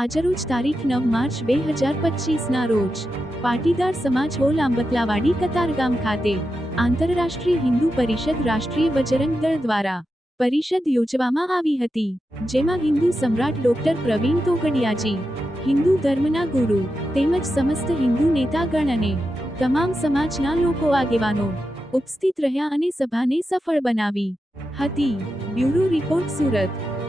આજરોજ તારીખ નવ માર્ચ બે હજાર પચીસના રોજ, પાટીદાર સમાજ હોલ આંબતલાવાડી કતારગામ ખાતે, આંતરરાષ્ટ્રીય હિન્દુ પરિષદ રાષ્ટ્રીય બજરંગ દળ દ્વારા, પરિષદ યોજવામાં આવી હતી, જેમાં હિન્દુ સમ્રાટ ડોક્ટર પ્રવીણ તોગડિયાજી, હિન્દુ ધર્મના ગુરુ, તેમજ સમસ્ત હિન્દુ નેતાગણ અને તમામ સમાજના લોકો આગેવાનો, ઉપસ્થિત રહ્યા અને સભાને સફળ બનાવી હતી. Bureau report Surat.